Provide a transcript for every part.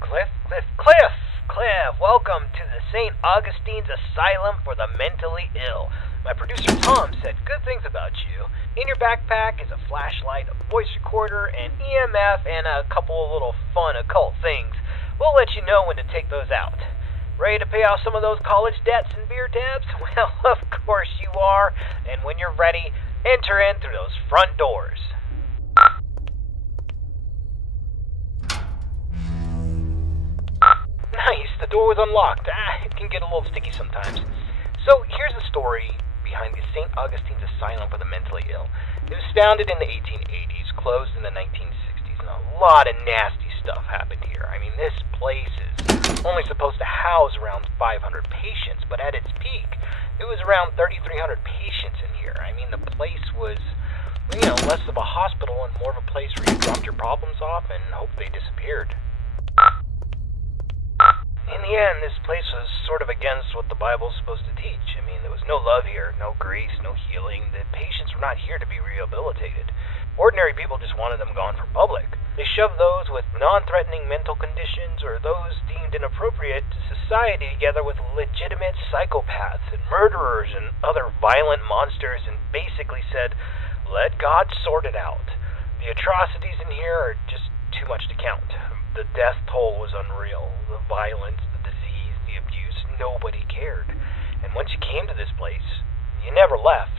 Cliff, welcome to the St. Augustine's Asylum for the Mentally Ill. My producer Tom said good things about you. In your backpack is a flashlight, a voice recorder, an EMF, and a couple of little fun occult things. We'll let you know when to take those out. Ready to pay off some of those college debts and beer tabs? Well, of course you are. And when you're ready, enter in through those front doors. Nice, the door was unlocked. It can get a little sticky sometimes. So here's the story behind the St. Augustine's Asylum for the Mentally Ill. It was founded in the 1880s, closed in the 1960s, and a lot of nasty stuff happened here. I mean, this place is only supposed to house around 500 patients, but at its peak, it was around 3,300 patients in here. I mean, the place was, less of a hospital and more of a place where you dropped your problems off and hoped they disappeared. In the end, this place was sort of against what the Bible's supposed to teach. I mean, there was no love here, no grace, no healing. The patients were not here to be rehabilitated. Ordinary people just wanted them gone from public. They shoved those with non-threatening mental conditions or those deemed inappropriate to society together with legitimate psychopaths and murderers and other violent monsters and basically said, let God sort it out. The atrocities in here are just too much to count. The death toll was unreal. The violence, the disease, the abuse, nobody cared. And once you came to this place, you never left.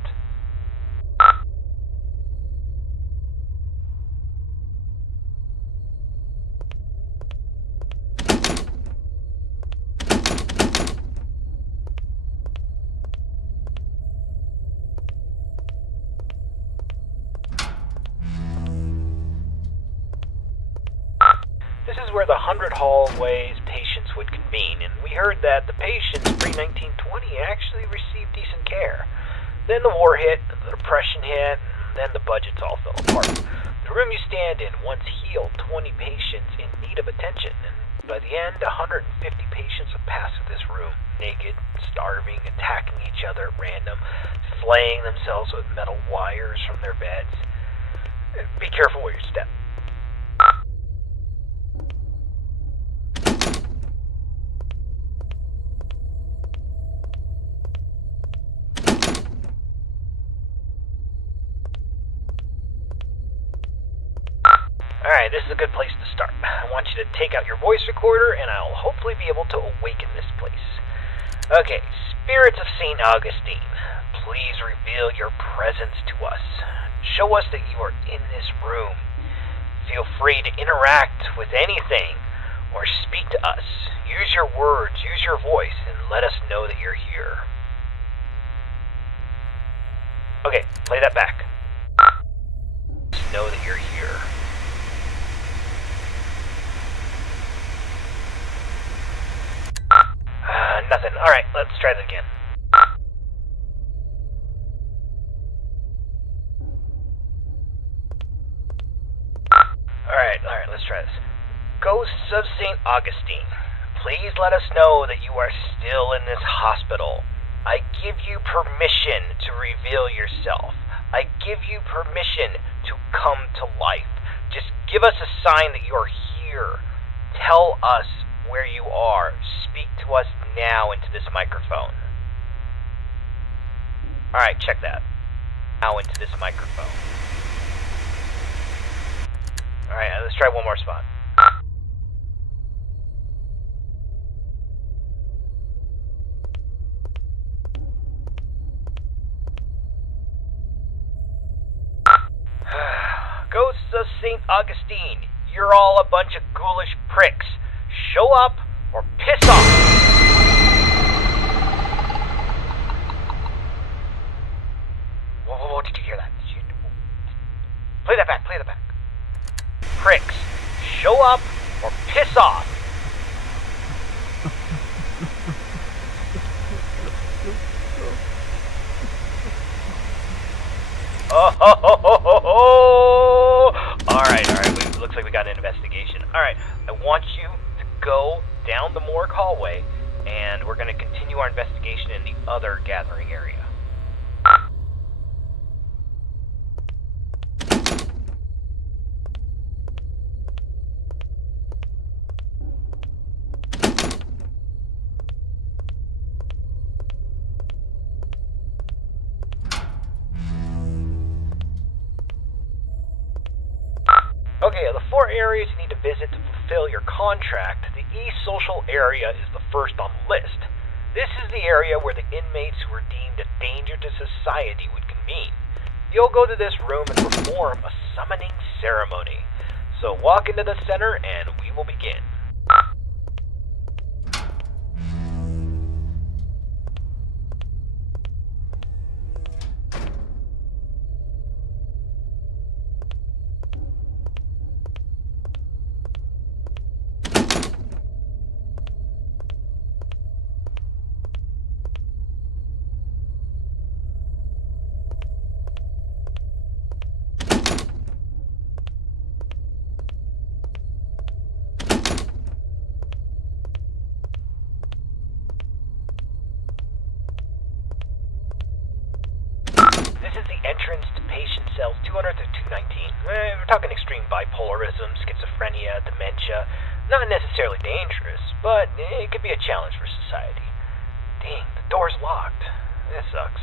This is where the 100 hallways patients would convene, and we heard that the patients pre-1920 actually received decent care. Then the war hit, the depression hit, and then the budgets all fell apart. The room you stand in once healed 20 patients in need of attention, and by the end, 150 patients would pass through this room, naked, starving, attacking each other at random, flaying themselves with metal wires from their beds. Be careful where you step. Alright, this is a good place to start. I want you to take out your voice recorder, and I'll hopefully be able to awaken this place. Okay, spirits of St. Augustine, please reveal your presence to us. Show us that you are in this room. Feel free to interact with anything, or speak to us. Use your words, use your voice, and let us know that you're here. Okay, play that back. Let us know that you're here. Nothing. Alright, let's try that again. Alright, let's try this. Ghosts of St. Augustine, please let us know that you are still in this hospital. I give you permission to reveal yourself. I give you permission to come to life. Just give us a sign that you're here. Tell us where you are. Speak to us now into this microphone. Alright, check that. Now into this microphone. Alright, let's try one more spot. Ghosts of St. Augustine, you're all a bunch of ghoulish pricks. Show up or piss off! Whoa, did you hear that? Play that back. Pricks, show up or piss off! Alright, looks like we got an investigation. Alright, I want you to go down the morgue hallway, and we're going to continue our investigation in the other gathering area. 4 areas you need to visit to fulfill your contract, the East Social area is the first on the list. This is the area where the inmates who are deemed a danger to society would convene. You'll go to this room and perform a summoning ceremony. So walk into the center and we will begin. Entrance to patient cells 200 to 219. We're talking extreme bipolarism, schizophrenia, dementia. Not necessarily dangerous, but it could be a challenge for society. Dang, the door's locked. That sucks.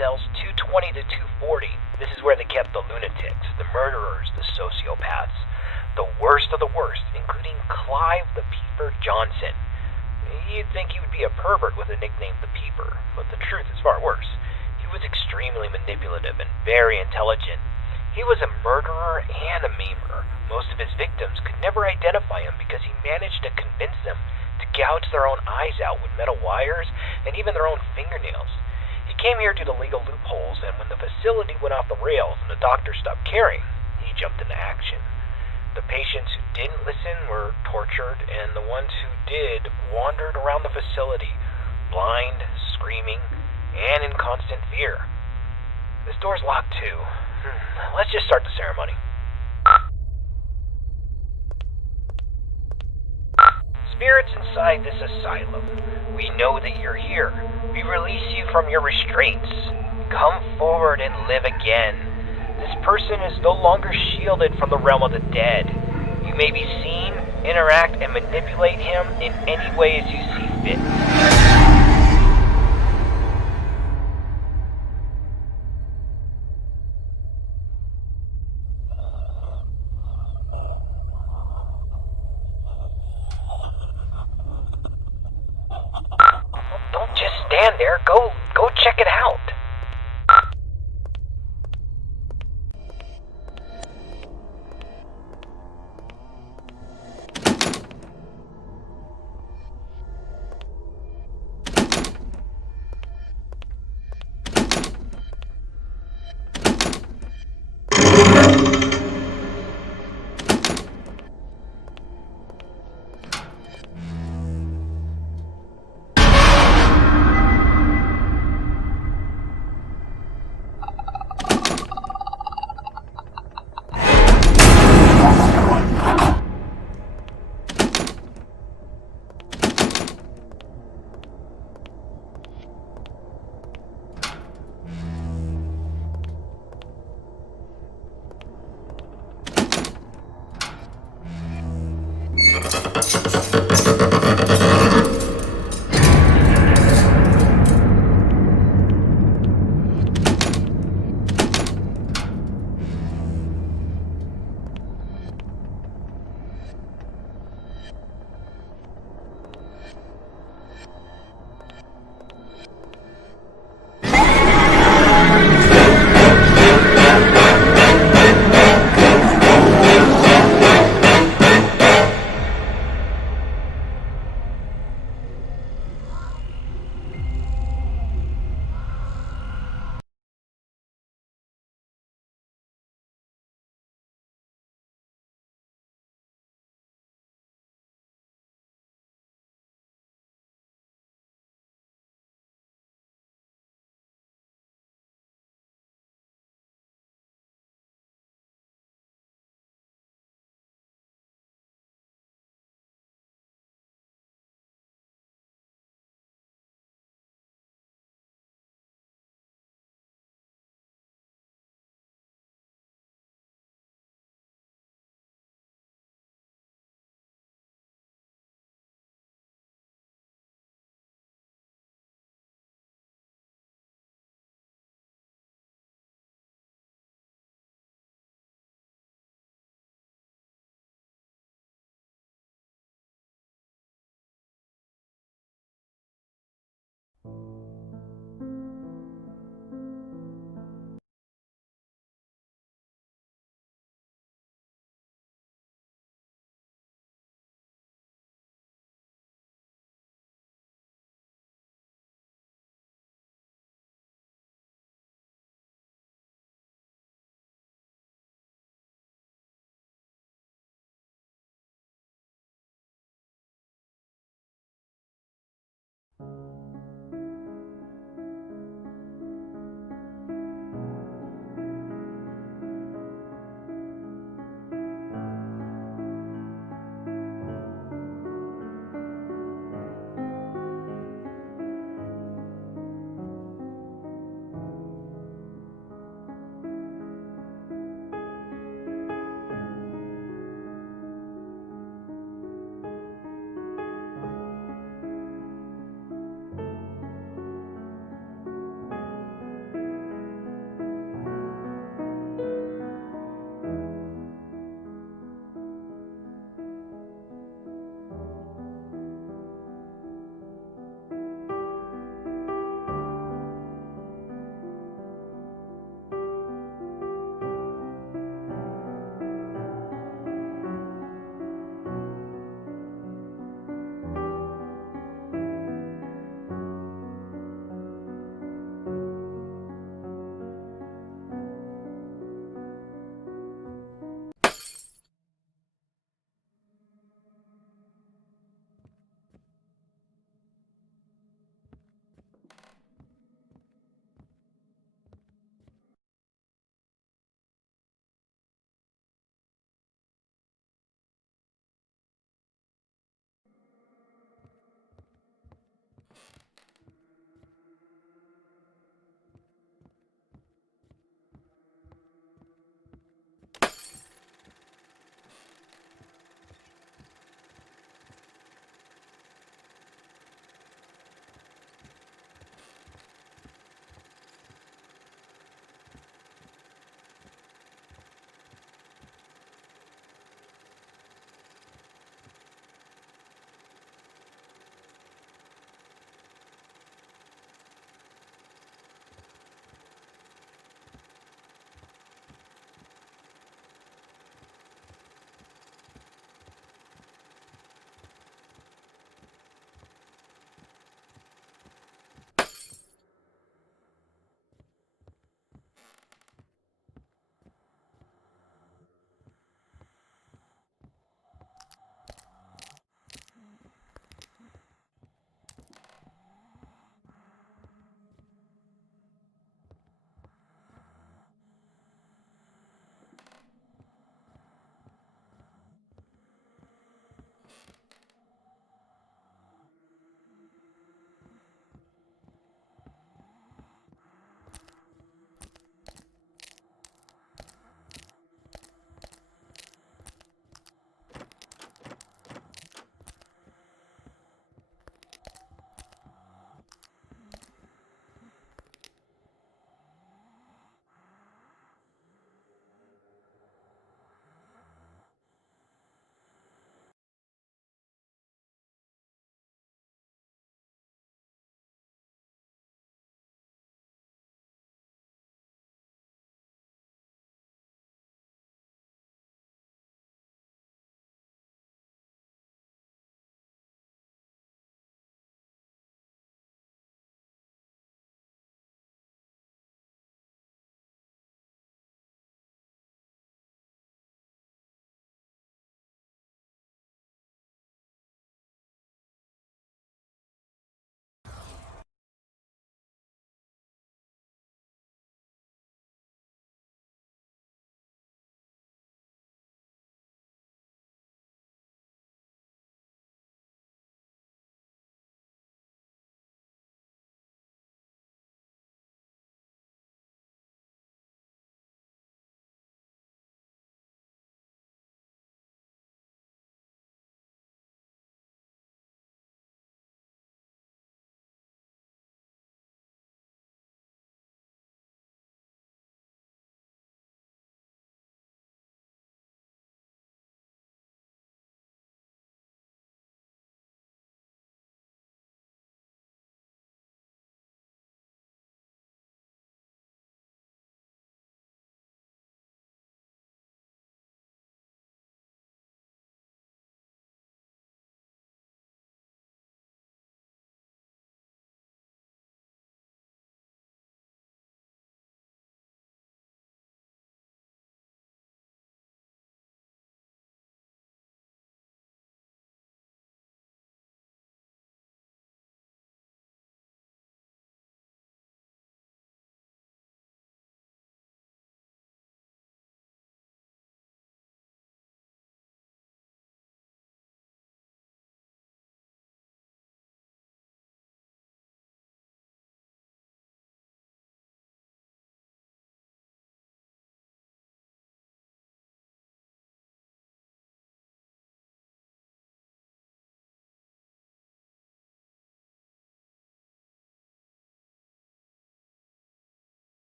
Cells 220 to 240. This is where they kept the lunatics, the murderers, the sociopaths, the worst of the worst, including Clive the Peeper Johnson. You'd think he would be a pervert with a nickname the Peeper, but the truth is far worse. He was extremely manipulative and very intelligent. He was a murderer and a maimer. Most of his victims could never identify him because he managed to convince them to gouge their own eyes out with metal wires and even their own fingernails. He came here due to legal loopholes, and when the facility went off the rails and the doctor stopped caring, he jumped into action. The patients who didn't listen were tortured, and the ones who did wandered around the facility, blind, screaming, and in constant fear. This door's locked too. Let's just start the ceremony. Spirits inside this asylum, we know that you're here. We release you from your restraints. Come forward and live again. This person is no longer shielded from the realm of the dead. You may be seen, interact, and manipulate him in any way as you see fit. Don't just stand there. Go check it out.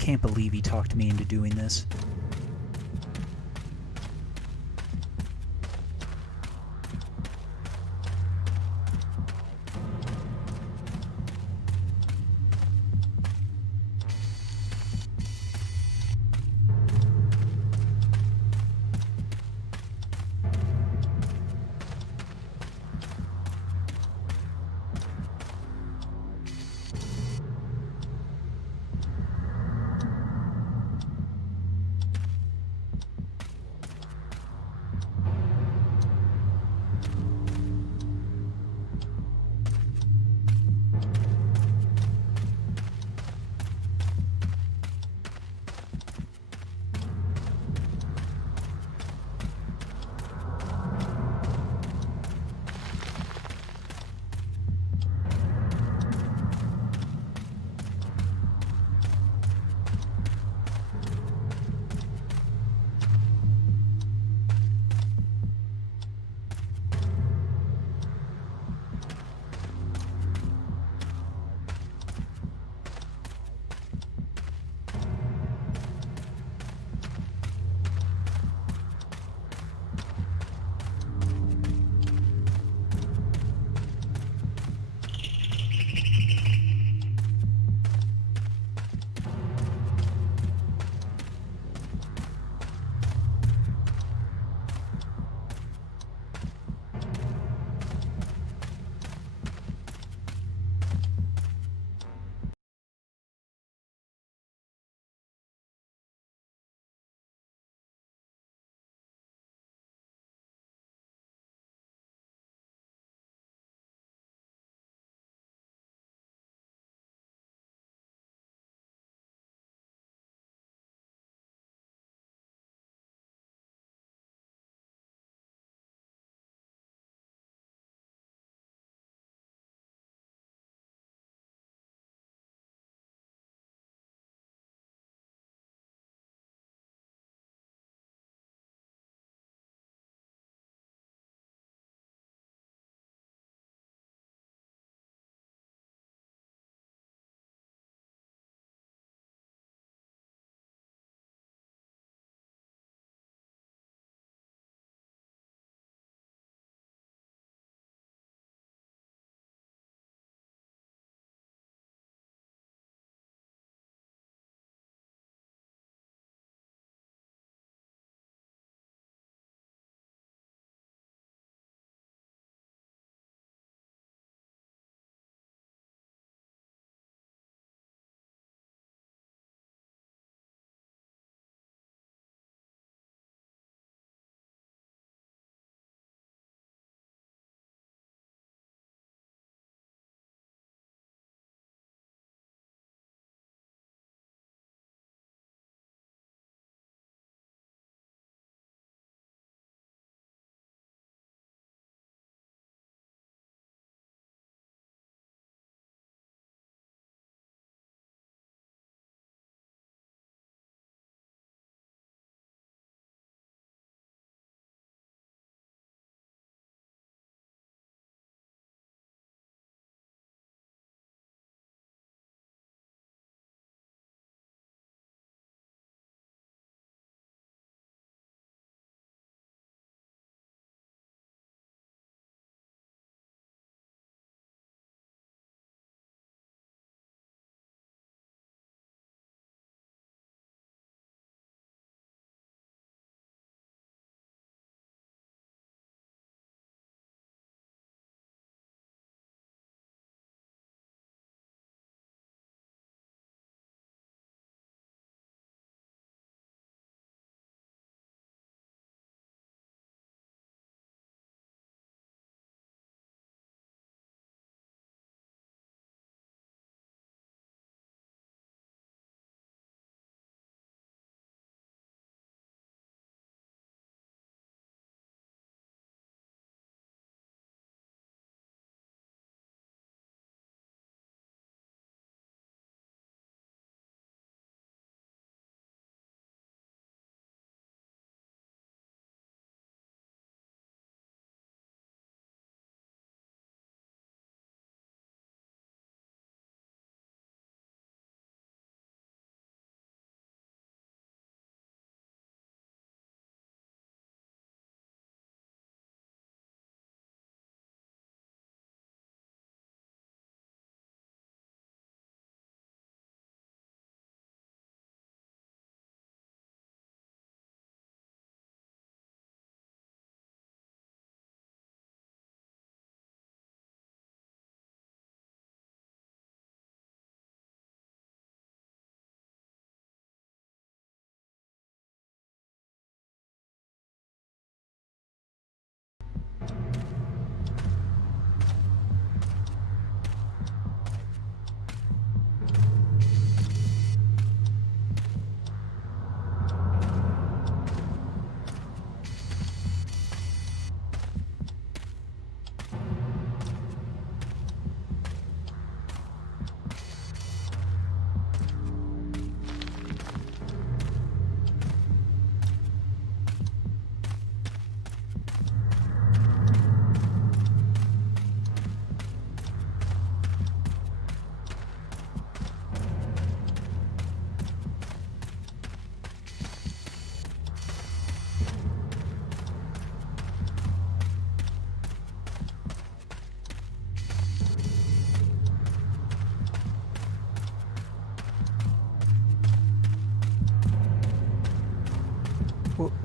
can't believe he talked me into doing this.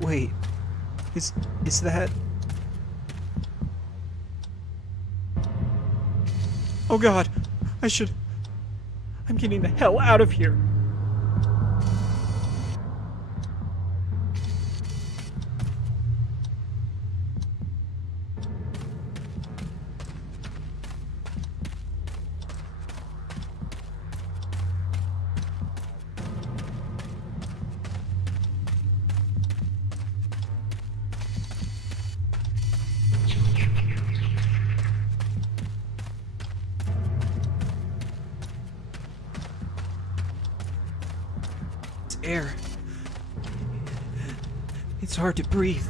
Wait. Is that... Oh God, I'm getting the hell out of here. It's air. It's hard to breathe.